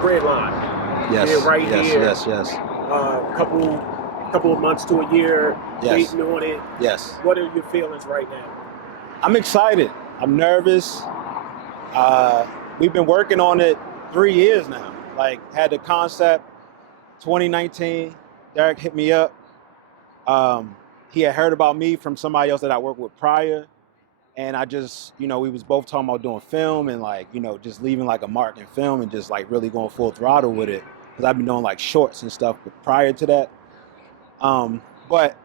Redline. Yes. Yeah, right yes. here. Yes. Yes. Couple of months to a year. Yes. Waiting on it. Yes. What are your feelings right now? I'm excited. I'm nervous. We've been working on it 3 years now. Like, had the concept 2019. Derrick hit me up. He had heard about me from somebody else that I worked with prior. And I just, we was both talking about doing film and like, just leaving like a mark in film and just like really going full throttle with it. Cause I've been doing like shorts and stuff prior to that. But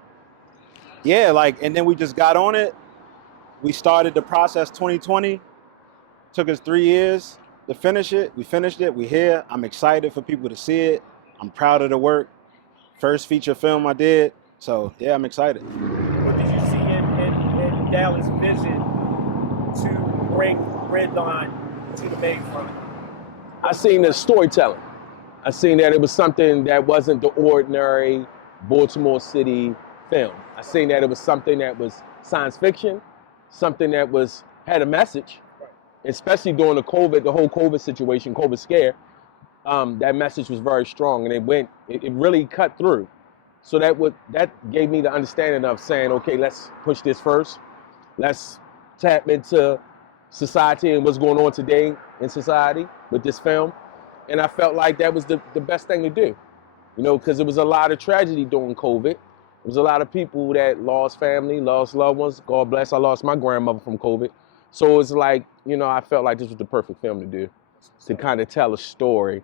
yeah, like, and then we just got on it. We started the process 2020. Took us 3 years to finish it. We finished it. We're here. I'm excited for people to see it. I'm proud of the work. First feature film I did. So yeah, I'm excited. What did you see in Dallas' vision to bring Redline to the main front? I seen the storytelling. I seen that it was something that wasn't the ordinary Baltimore City film. I seen that it was something that was science fiction, something that had a message, especially during the whole COVID situation, COVID scare. That message was very strong, and it really cut through. So that gave me the understanding of saying, okay, let's push this first. Let's tap into society and what's going on today in society with this film. And I felt like that was the best thing to do, because there was a lot of tragedy during COVID. There was a lot of people that lost family, lost loved ones. God bless, I lost my grandmother from COVID. So it's like, I felt like this was the perfect film to do, to kind of tell a story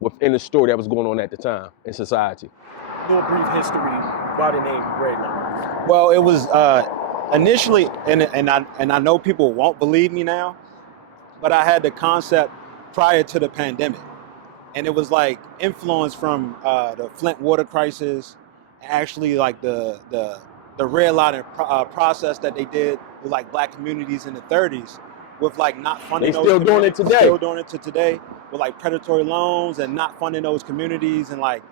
within the story that was going on at the time in society. A little brief history about the name Redline. Well, it was initially, and I know people won't believe me now, but I had the concept prior to the pandemic. And it was like influence from the Flint water crisis, actually like the redlining process that they did with like black communities in the 30s with like not funding those communities. Still doing it today. Still doing it to today with like predatory loans and not funding those communities and like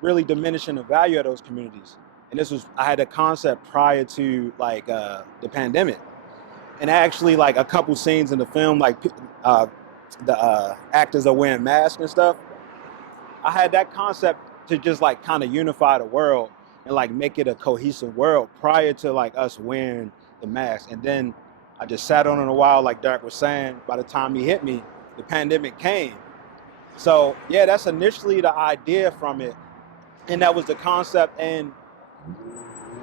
really diminishing the value of those communities. And I had a concept prior to like the pandemic. And actually like a couple scenes in the film, like the actors are wearing masks and stuff. I had that concept to just like kind of unify the world and like make it a cohesive world prior to like us wearing the mask. And then I just sat on it a while, like Derrick was saying. By the time he hit me, the pandemic came. So yeah, that's initially the idea from it. And that was the concept. And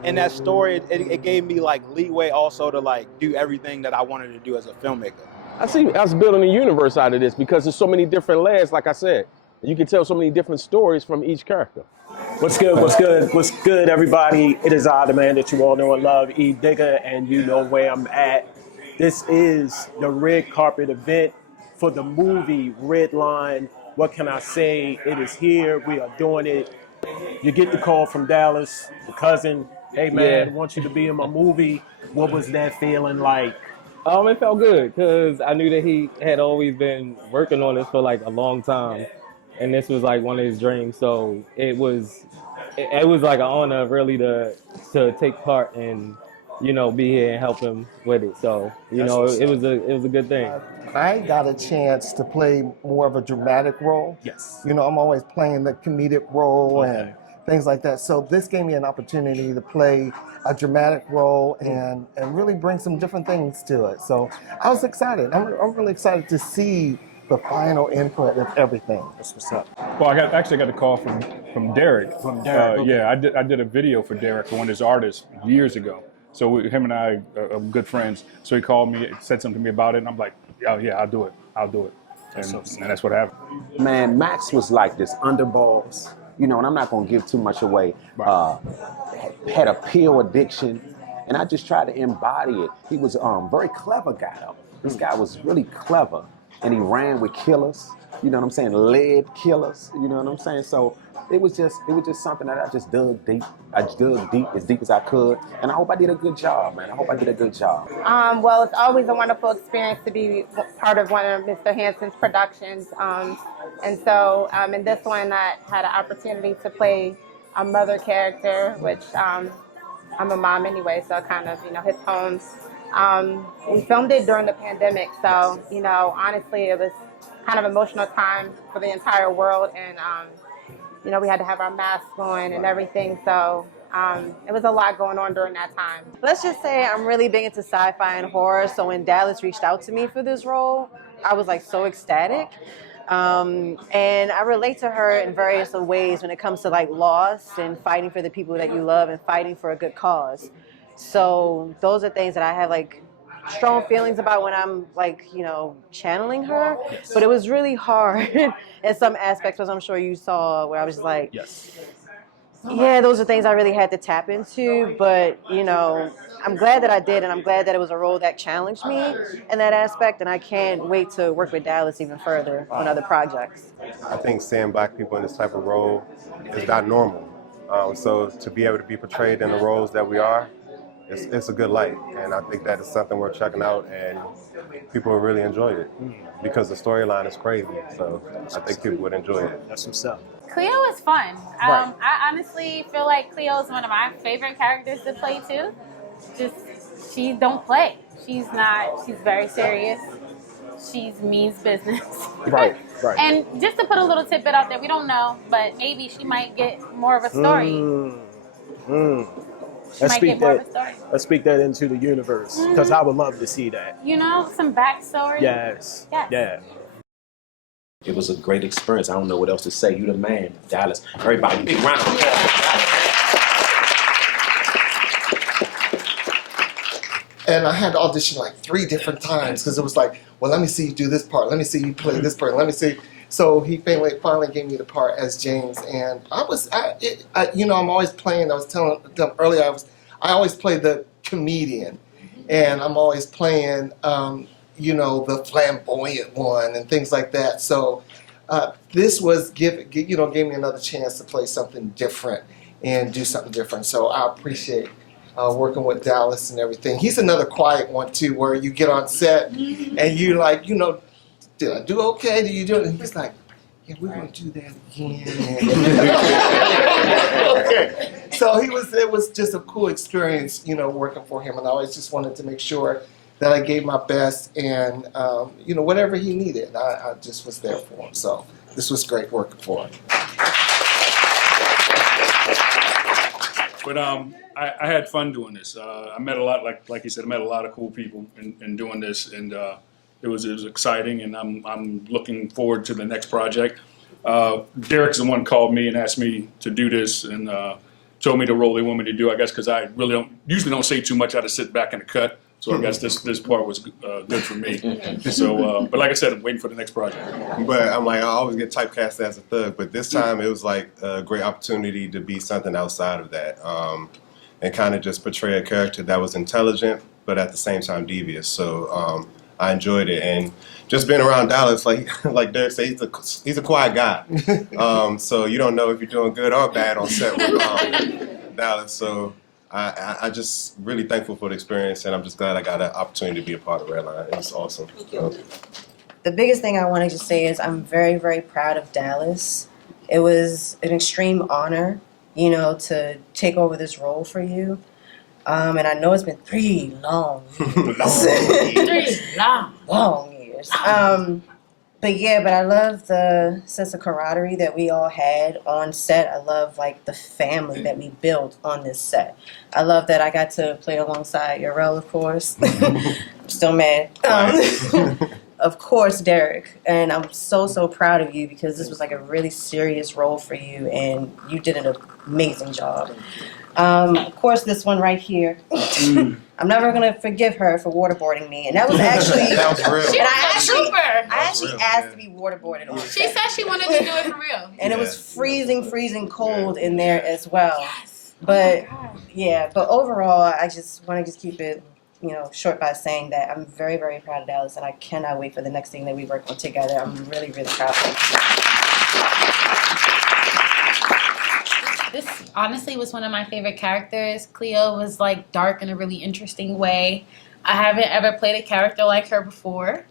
in that story, it gave me like leeway also to like do everything that I wanted to do as a filmmaker. I see us building a universe out of this because there's so many different layers, like I said. You can tell so many different stories from each character. What's good, what's good, what's good, everybody? It is I, the man that you all know and love, E. Digger, and you know where I'm at. This is the red carpet event for the movie Redline. What can I say? It is here. We are doing it. You get the call from Dallas, the cousin. Hey, man, I want you to be in my movie. What was that feeling like? It felt good because I knew that he had always been working on this for like a long time. And this was like one of his dreams, so it was like an honor really to take part and be here and help him with it. So it was a good thing. I got a chance to play more of a dramatic role. Yes. I'm always playing the comedic role and things like that. So this gave me an opportunity to play a dramatic role and really bring some different things to it. So I was excited. I'm really excited to see the final input of everything. That's what's up. Well, I actually got a call from Derrick. From Derrick. Okay. Yeah, I did a video for Derrick, for one of his artists, years ago. So him and I are good friends. So he called me, said something to me about it, and I'm like, oh yeah, I'll do it. And that's what happened. Man, Max was like this underboss, and I'm not gonna give too much away. Had a pill addiction, and I just tried to embody it. He was very clever guy though. This guy was really clever. And he ran with killers, lead killers, So it was just something that I just dug deep. I dug deep as I could, and I hope I did a good job, man. Well, it's always a wonderful experience to be part of one of Mr. Hanson's productions. And so in this one, I had an opportunity to play a mother character, which I'm a mom anyway, so kind of, hits home. We filmed it during the pandemic, so honestly, it was kind of emotional time for the entire world, and you know, we had to have our masks on and everything, so it was a lot going on during that time. Let's just say I'm really big into sci-fi and horror, so when Dallas reached out to me for this role, I was like so ecstatic. And I relate to her in various ways when it comes to like loss and fighting for the people that you love and fighting for a good cause. So those are things that I have like strong feelings about when I'm like, you know, channeling her. Yes. But it was really hard in some aspects, as I'm sure you saw, where I was just like, yes. Yeah, those are things I really had to tap into, but, you know, I'm glad that I did, and I'm glad that it was a role that challenged me in that aspect, and I can't wait to work with Dallas even further on other projects. I think seeing Black people in this type of role is not normal. So to be able to be portrayed in the roles that we are, it's a good light, and I think that is something we're checking out, and people will really enjoy it because the storyline is crazy, so I think people would enjoy it. That's what's up. Cleo is fun. I honestly feel like Cleo is one of my favorite characters to play too. Just, she don't play. She's very serious. She's means business. Right. And just to put a little tidbit out there, we don't know, but maybe she might get more of a story. Let's speak that into the universe, because I would love to see that. You know, some backstory. Yes. Yeah. It was a great experience. I don't know what else to say. You the man, Dallas. Everybody, big round of applause. And I had to audition like 3 different times because it was like, well, let me see you do this part. Let me see you play this part. Let me see. So he finally gave me the part as James, and you know, I'm always playing. I was telling them earlier, I always play the comedian, and I'm always playing. You know, the flamboyant one and things like that. So this was gave me another chance to play something different and do something different. So I appreciate working with Dallas and everything. He's another quiet one too, where you get on set and you like, you know, did I do okay? Did you do it? And he's like, yeah, we're gonna do that again. Okay. So it was just a cool experience, you know, working for him, and I always just wanted to make sure that I gave my best, and you know, whatever he needed, I just was there for him. So this was great working for him. But I had fun doing this. I met a lot, like you said, I met a lot of cool people in doing this, and it was exciting, and I'm looking forward to the next project. Derrick's the one who called me and asked me to do this, and told me the role they want me to do. I guess because I really usually don't say too much. I just sit back in the cut. So I guess this part was good for me. So, but like I said, I'm waiting for the next project. But I'm like, I always get typecast as a thug, but this time it was like a great opportunity to be something outside of that, and kind of just portray a character that was intelligent, but at the same time devious. So I enjoyed it, and just being around Dallas, like Derrick said, he's a quiet guy. So you don't know if you're doing good or bad on set with Dallas. So I just really thankful for the experience, and I'm just glad I got an opportunity to be a part of Redline. It was awesome. The biggest thing I want to just say is I'm very, very proud of Dallas. It was an extreme honor, you know, to take over this role for you. And I know it's been 3 long years. long years. But yeah, but I love the sense of camaraderie that we all had on set. I love like the family that we built on this set. I love that I got to play alongside YARRAL, of course. I'm still mad. Of course, Derrick. And I'm so, so proud of you because this was like a really serious role for you, and you did an amazing job. Of course, this one right here. I'm never gonna forgive her for waterboarding me, and that was actually. That was real. She was I actually asked to be waterboarded on. She said she wanted to do it for real. And it was freezing cold in there as well. Yes. But yeah, but overall, I just want to keep it, you know, short by saying that I'm very, very proud of Dallas, and I cannot wait for the next thing that we work on together. I'm really, really proud of him. This honestly was one of my favorite characters. Cleo was like dark in a really interesting way. I haven't ever played a character like her before.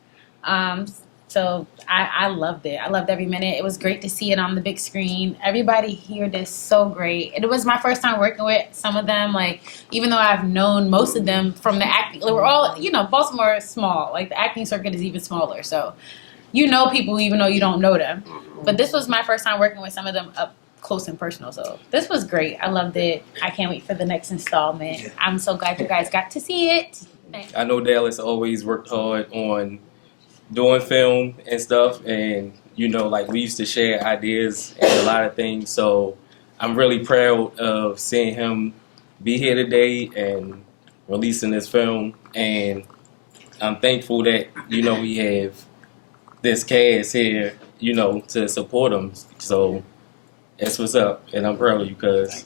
So I loved it. I loved every minute. It was great to see it on the big screen. Everybody here did so great. It was my first time working with some of them. Like, even though I've known most of them from the acting, we're all, you know, Baltimore is small. Like, the acting circuit is even smaller. So you know people even though you don't know them. But this was my first time working with some of them up close and personal. So this was great. I loved it. I can't wait for the next installment. I'm so glad you guys got to see it. Thanks. I know Dallas always worked hard on doing film and stuff, and you know, like we used to share ideas and a lot of things. So I'm really proud of seeing him be here today and releasing this film, and I'm thankful that, you know, we have this cast here, you know, to support him. So that's what's up, and I'm proud of you, cuz.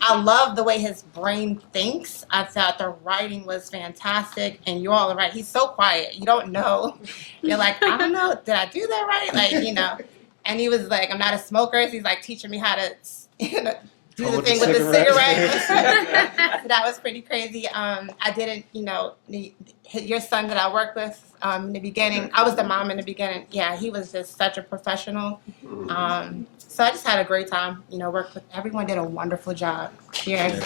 I love the way his brain thinks. I thought the writing was fantastic, and you all are right. He's so quiet. You don't know. You're like, I don't know. Did I do that right? Like, you know. And he was like, I'm not a smoker. So he's like teaching me how to, you know, do the thing with the cigarette. So that was pretty crazy. I didn't, you know, your son that I worked with in the beginning, I was the mom in the beginning. Yeah, he was just such a professional. So I just had a great time, you know, work with everyone did a wonderful job. Cheers.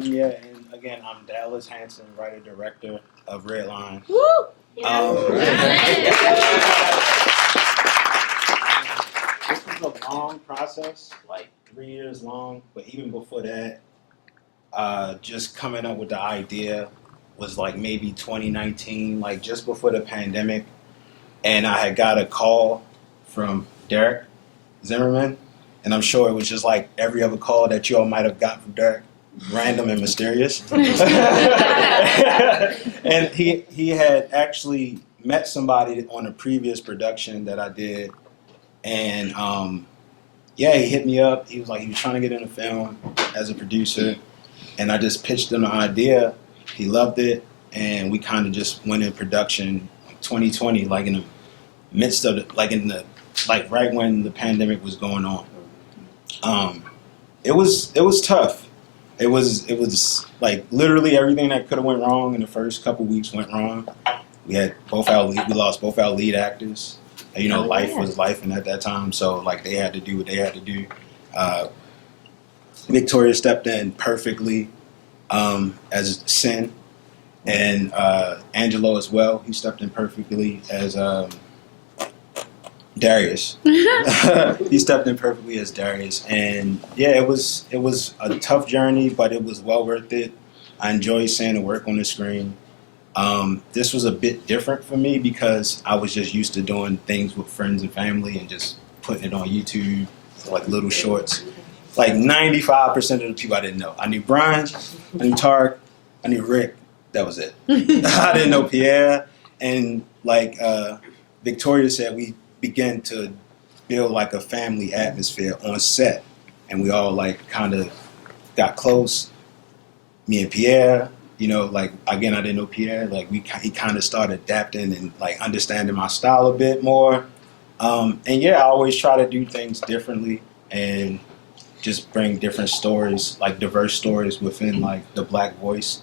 Yeah, and again, I'm Dallas Hanson, writer director of Redline. Woo! This was a long process, like 3 years long, but even before that, just coming up with the idea was like maybe 2019, like just before the pandemic. And I had got a call from Derrick Zimmerman, and I'm sure it was just like every other call that you all might have got from Derrick, random and mysterious. And he had actually met somebody on a previous production that I did, and yeah, he hit me up. He was like, he was trying to get in a film as a producer, and I just pitched him the idea. He loved it, and we kind of just went in production 2020, like in the midst of it, like right when the pandemic was going on. It was tough. It was like literally everything that could have went wrong in the first couple weeks went wrong. We lost both our lead actors. You know, life was life, and at that time, so like they had to do what they had to do. Victoria stepped in perfectly as Sin, and Angelo as well. He stepped in perfectly as Darius. He stepped in perfectly as Darius, and yeah, it was a tough journey, but it was well worth it. I enjoyed seeing the work on the screen. This was a bit different for me because I was just used to doing things with friends and family and just putting it on YouTube, like little shorts. Like 95% of the people I didn't know. I knew Brian, I knew Tark, I knew Rick. That was it. I didn't know Pierre. And like Victoria said, we began to build like a family atmosphere on set. And we all like kind of got close. Me and Pierre, you know, like again, I didn't know Pierre. Like he kind of started adapting and like understanding my style a bit more. And yeah, I always try to do things differently and just bring different stories, like diverse stories within like the Black voice.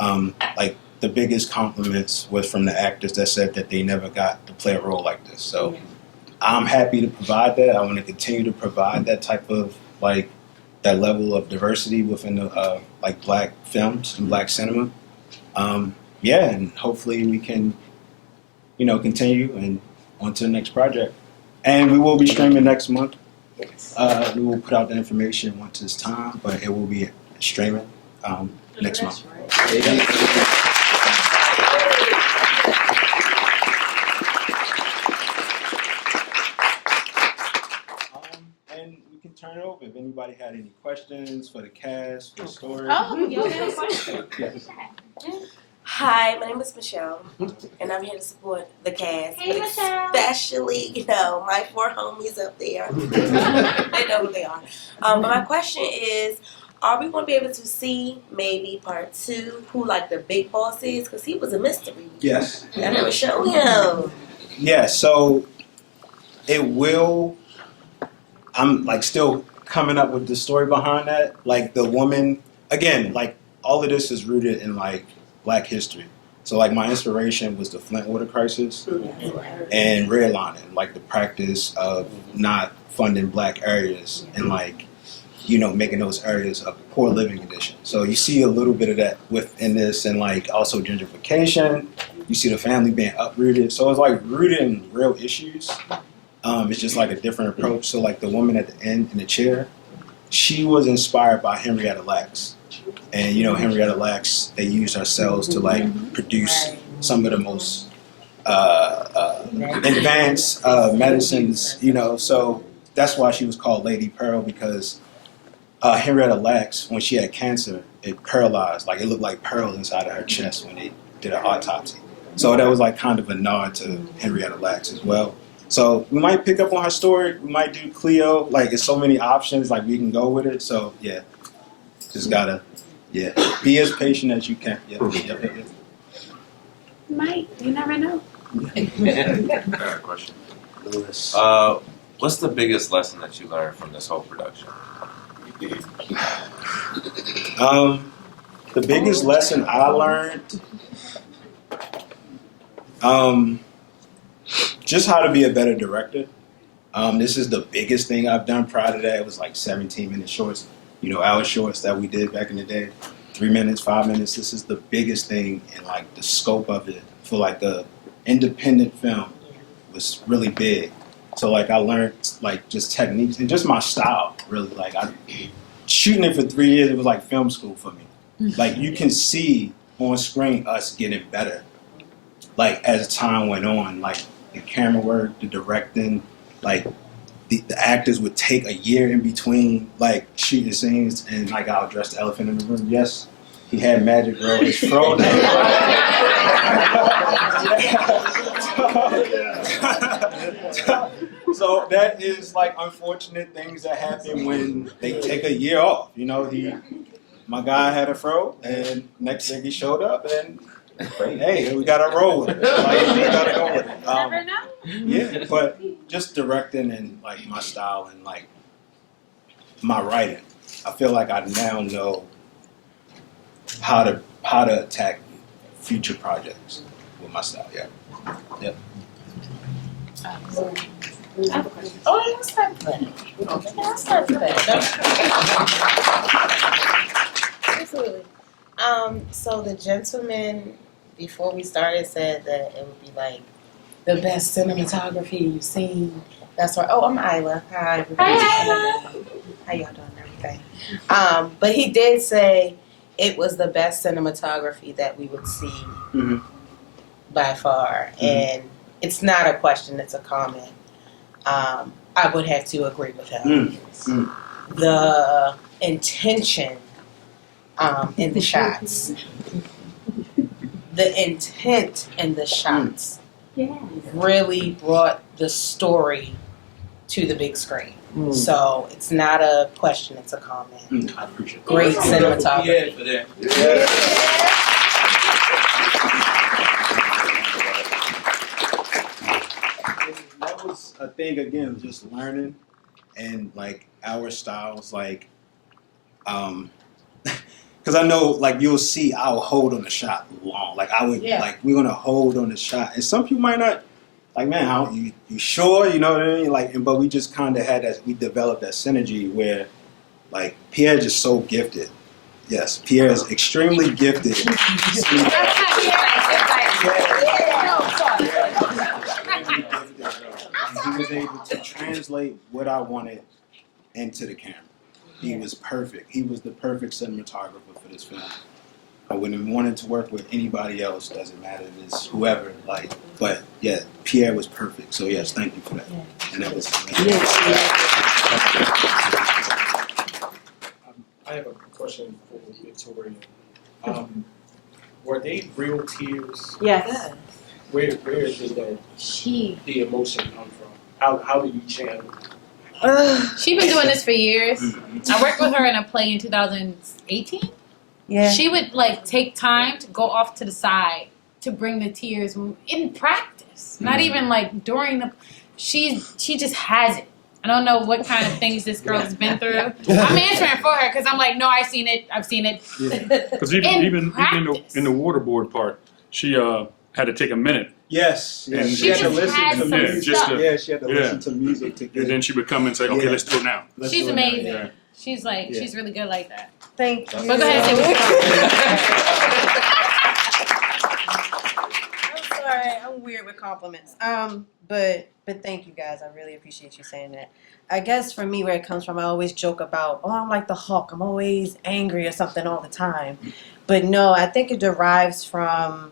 Like the biggest compliments was from the actors that said that they never got to play a role like this. So I'm happy to provide that. I want to continue to provide that type of like that level of diversity within the like Black films and Black cinema. Yeah, and hopefully we can, you know, continue and on to the next project. And we will be streaming next month. We will put out the information once it's time, but it will be streaming next month. And we can turn it over if anybody had any questions for the cast, for the story. Oh, you have a question? Yes. Hi, my name is Michelle, and I'm here to support the cast. Hey, Michelle. Especially, you know, my 4 homies up there. They know who they are. But my question is, are we going to be able to see maybe part 2, who like the big boss is? Because he was a mystery. Yes. I never showed him. Yeah, so it will, I'm like still coming up with the story behind that. Like the woman, again, like all of this is rooted in like Black history. So like my inspiration was the Flint water crisis and redlining, like the practice of not funding Black areas and like you know, making those areas a poor living condition. So you see a little bit of that within this, and like also gentrification. You see the family being uprooted. So it's like rooted in real issues. It's just like a different approach. So like the woman at the end in the chair, she was inspired by Henrietta Lacks. And you know, Henrietta Lacks, they used her cells to like produce some of the most advanced medicines, you know. So that's why she was called Lady Pearl, because Henrietta Lacks, when she had cancer, it paralyzed, like it looked like pearls inside of her chest when they did an autopsy. So that was like kind of a nod to Henrietta Lacks as well. So we might pick up on her story. We might do Cleo. Like, it's so many options. Like, we can go with it. So yeah, just gotta be as patient as you can. Might, you never know. Question. What's the biggest lesson that you learned from this whole production? The biggest lesson I learned, just how to be a better director. This is the biggest thing I've done. Prior to that, it was like 17-minute shorts, you know, our shorts that we did back in the day, 3 minutes, 5 minutes. This is the biggest thing, and like the scope of it for like the independent film was really big. So like I learned like just techniques and just my style, really. Like shooting it for 3 years, it was like film school for me. Like you can see on screen us getting better. Like as time went on, like the camera work, the directing, like the actors would take a year in between like shooting scenes, and like I'll address the elephant in the room. Yes, he had magic grow his fro. So that is like unfortunate things that happen when they take a year off. You know, my guy had a fro, and next thing he showed up, and hey, we gotta roll with it. Like, we gotta go with it. Never know. Yeah, but just directing and like my style and like my writing, I feel like I now know how to attack future projects with my style. Yeah. Yep. Oh, let's start playing. Let's start playing. Absolutely. So the gentleman before we started said that it would be like the best cinematography you've seen. That's right. Oh, I'm Isla. Hi, everybody. Hi, Isla. How y'all doing? Everything. But he did say it was the best cinematography that we would see by far, and it's not a question; it's a comment. I would have to agree with him. The intention in the shots, the intent in the shots, really brought the story to the big screen. So it's not a question; it's a comment. I appreciate it. Great cinematography. That was a thing again, just learning and like our styles, like because I know like you'll see I'll hold on the shot long. Like I would like we're gonna hold on the shot, and some people might not. Like, man, how, you sure? You know what I mean? Like, but we just kind of had that. We developed that synergy where, like, Pierre is just so gifted. Yes, Pierre is extremely gifted. He was able to translate what I wanted into the camera. He was perfect. He was the perfect cinematographer for this film. I wouldn't have wanted to work with anybody else. Doesn't matter. It's whoever. Like, but yeah, Pierre was perfect. So yes, thank you for that. And that was. I have a question for Victoria. Were they real tears? Yes. Where did the emotion come from? How did you channel? She's been doing this for years. I worked with her in a play in 2018. Yeah. She would like take time to go off to the side to bring the tears in practice. Not even like during the. She just has it. I don't know what kind of things this girl has been through. I'm answering for her because I'm like, no, I've seen it. Because even in the waterboard part, she had to take a minute. Yes. And she had to listen to music. She had to listen to music to get. And then she would come and say, okay, let's do it now. She's amazing. She's like, Yeah. she's really good like that. Thank you. But go ahead and say what I'm sorry, I'm weird with compliments. But thank you guys. I really appreciate you saying that. I guess for me, where it comes from, I always joke about, oh, I'm like the Hulk. I'm always angry or something all the time. But no, I think it derives from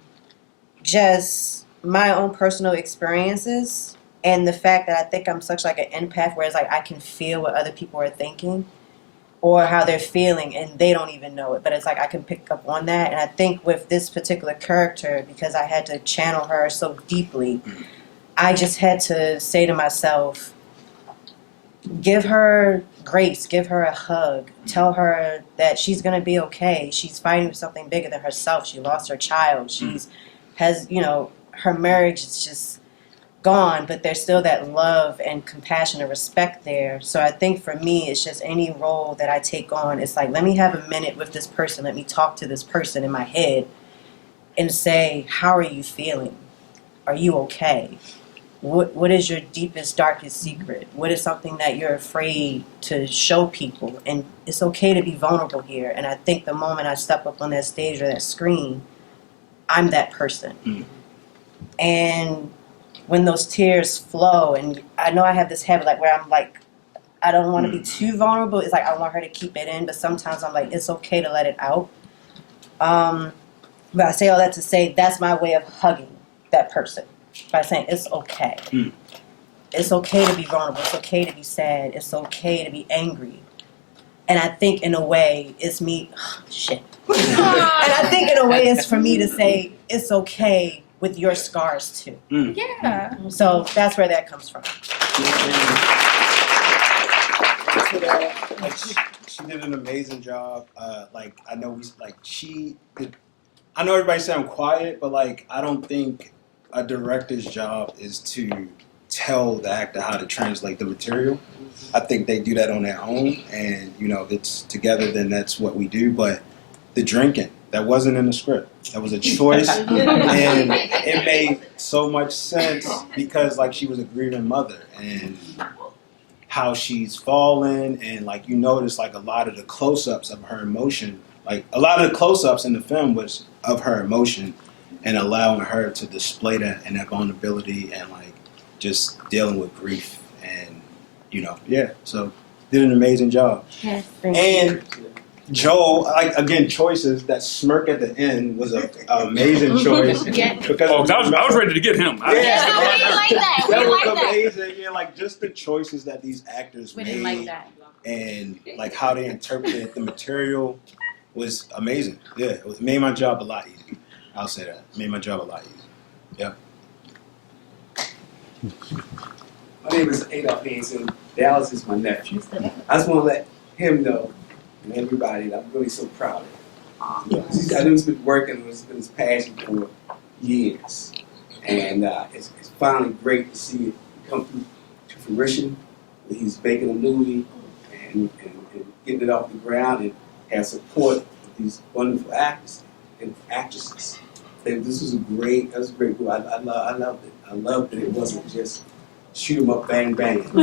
just my own personal experiences and the fact that I think I'm such like an empath, where it's like I can feel what other people are thinking or how they're feeling, and they don't even know it. But it's like I can pick up on that. And I think with this particular character, because I had to channel her so deeply, I just had to say to myself, give her grace, give her a hug, tell her that she's going to be okay. She's fighting for something bigger than herself. She lost her child. Has, you know, her marriage is just gone, but there's still that love and compassion and respect there. So I think for me, it's just any role that I take on, it's like, let me have a minute with this person. Let me talk to this person in my head and say, how are you feeling? Are you okay? What is your deepest, darkest secret? What is something that you're afraid to show people? And it's okay to be vulnerable here. And I think the moment I step up on that stage or that screen, I'm that person. And when those tears flow, and I know I have this habit, like where I'm like, I don't want to be too vulnerable. It's like I want her to keep it in, but sometimes I'm like, it's okay to let it out. But I say all that to say that's my way of hugging that person, by saying it's okay. It's okay to be vulnerable. It's okay to be sad. It's okay to be angry. And I think in a way it's me, shit. And I think in a way it's for me to say it's okay with your scars too. Yeah. So that's where that comes from. Like she did an amazing job. Like I know I know everybody say I'm quiet, but like I don't think a director's job is to tell the actor how to translate the material. I think they do that on their own, and you know, if it's together, then that's what we do. But the drinking, that wasn't in the script. That was a choice, and it made so much sense because like she was a grieving mother, and how she's fallen, and like you notice like a lot of the close-ups of her emotion, like a lot of the close-ups in the film was of her emotion, and allowing her to display that and that vulnerability and like just dealing with grief, and you know, yeah. So did an amazing job. Yes, and Joel, like again, choices. That smirk at the end was an amazing choice. Because I was ready to get him. We didn't like that. We That didn't was like that. amazing. Yeah, like just the choices that these actors We made, didn't like that. and like how they interpreted the material was amazing. Yeah, it made my job a lot easier. I'll say that. It made my job a lot easier. Yeah. My name is Adolf Hanson. Dallas is my nephew. I just want to let him know and everybody that I'm really so proud of him. I know he's been working with his passion for years. And it's finally great to see it come to fruition. He's making a movie and getting it off the ground and have support of these wonderful actors and actresses. This was a great movie. I loved it. I loved that it wasn't just shoot 'em up, bang, bang. You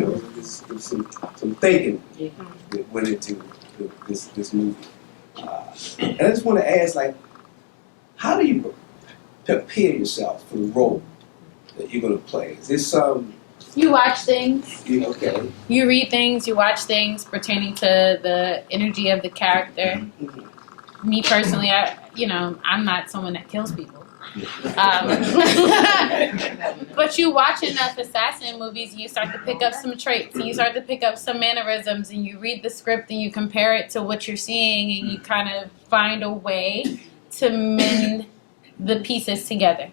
know, there's some thinking that went into this movie. And I just want to ask, like, how do you prepare yourself for the role that you're going to play? Is this You watch things. Okay. You read things. You watch things pertaining to the energy of the character. Me personally, I'm not someone that kills people. But you watch enough assassin movies, and you start to pick up some traits, and you start to pick up some mannerisms, and you read the script and you compare it to what you're seeing, and you kind of find a way to mend the pieces together.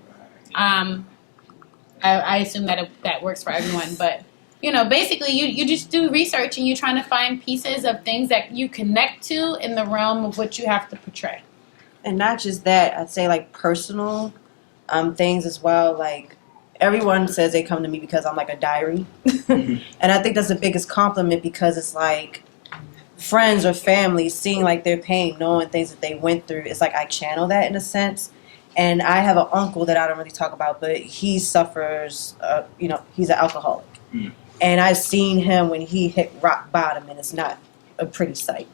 I assume that works for everyone, but basically you just do research and you're trying to find pieces of things that you connect to in the realm of what you have to portray. And not just that, I'd say like personal things as well. Like everyone says they come to me because I'm like a diary. And I think that's the biggest compliment, because it's like friends or family seeing like their pain, knowing things that they went through. It's like I channel that in a sense. And I have an uncle that I don't really talk about, but he suffers, he's an alcoholic. And I've seen him when he hit rock bottom, and it's not a pretty sight.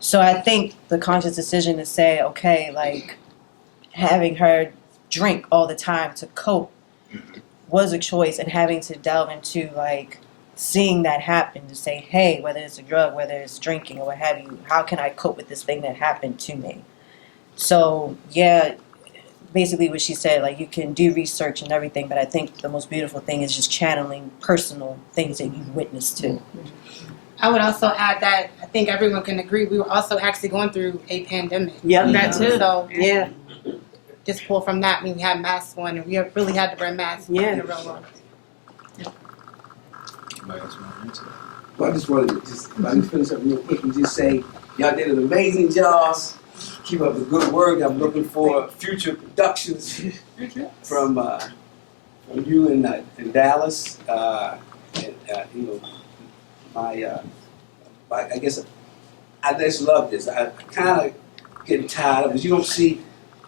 So I think the conscious decision to say, okay, like having her drink all the time to cope was a choice, and having to delve into like seeing that happen to say, hey, whether it's a drug, whether it's drinking or what have you, how can I cope with this thing that happened to me? So yeah, basically what she said, like you can do research and everything, but I think the most beautiful thing is just channeling personal things that you've witnessed too. I would also add that I think everyone can agree we were also actually going through a pandemic. Yep. That too. So yeah, just pull from that. I mean, we had masks on, and we really had to wear masks in the real world. Well, I just wanted to let me finish up real quick and just say, y'all did an amazing job. Keep up the good work. I'm looking for future productions from you in Dallas. You know, I guess I just love this. I kind of getting tired of it. You don't see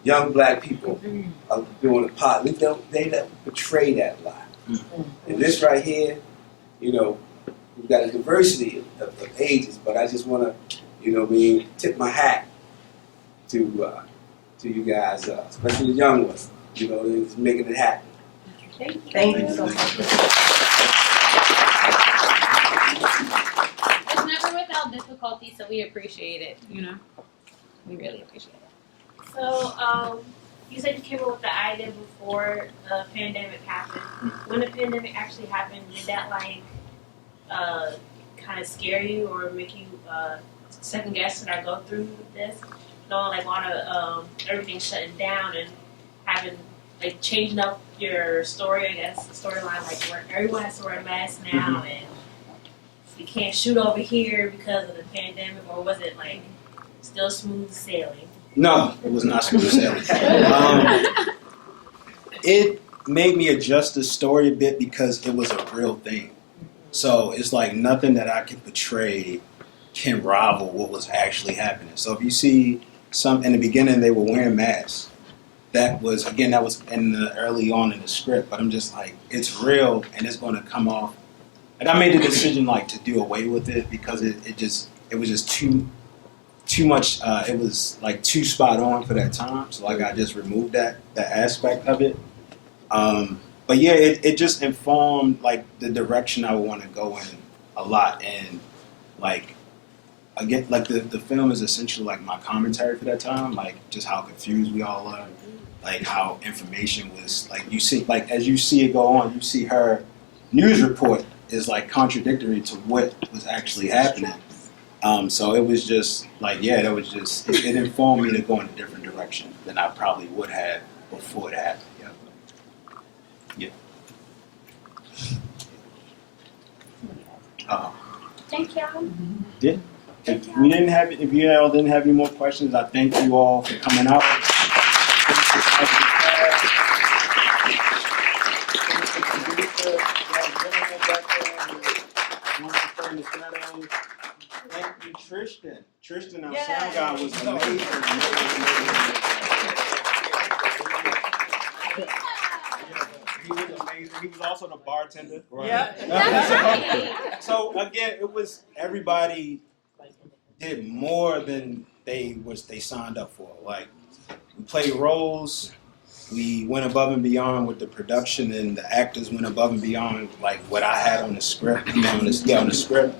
young black people doing the pot. They don't portray that a lot. And this right here, you know, we've got a diversity of ages, but I just want to, you know, tip my hat to you guys, especially the young ones. You know, it's making it happen. Thank you so much. It's never without difficulty, so we appreciate it. You know, we really appreciate it. So, you said you came up with the idea before the pandemic happened. When the pandemic actually happened, did that like kind of scare you or make you second guess when I go through this? Knowing like everything shutting down and having like changing up your story, I guess, the storyline, like where everyone has to wear a mask now and we can't shoot over here because of the pandemic, or was it like still smooth sailing? No, it was not smooth sailing. It made me adjust the story a bit because it was a real thing. So it's like nothing that I can portray can rival what was actually happening. So if you see some in the beginning, they were wearing masks. That was in the early on in the script, but I'm just like, it's real and it's going to come off. And I made the decision like to do away with it because it was just too much. It was like too spot on for that time. So like I just removed that aspect of it. But yeah, it just informed like the direction I would want to go in a lot. And like again, like the film is essentially like my commentary for that time, like just how confused we all are, like how information was like you see, like as you see it go on, you see her news report is like contradictory to what was actually happening. So it was just like, yeah, that was just it informed me to go in a different direction than I probably would have before it happened. Yeah. Thank y'all. Yeah. If you all didn't have any more questions, I thank you all for coming out. Thank you, Tristan. Tristan, our sound guy, was amazing. He was amazing. He was also the bartender. Right. Yeah. So again, it was everybody did more than they signed up for. Like we played roles. We went above and beyond with the production, and the actors went above and beyond like what I had on the script. On the script,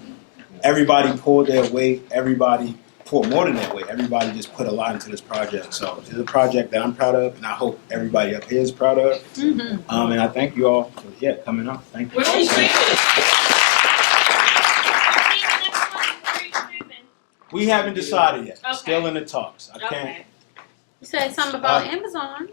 everybody pulled their weight. Everybody pulled more than their weight. Everybody just put a lot into this project. So it's a project that I'm proud of, and I hope everybody up here is proud of. And I thank you all for coming out. Thank you. We haven't decided yet. Okay. Still in the talks. I can't. Okay. You said something about Amazon.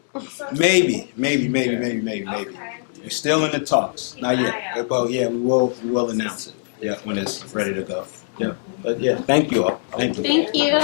Maybe. We're still in the talks. Not yet. But yeah, we will announce it. Yeah, when it's ready to go. Yeah. But yeah, thank you all. Thank you. Thank you.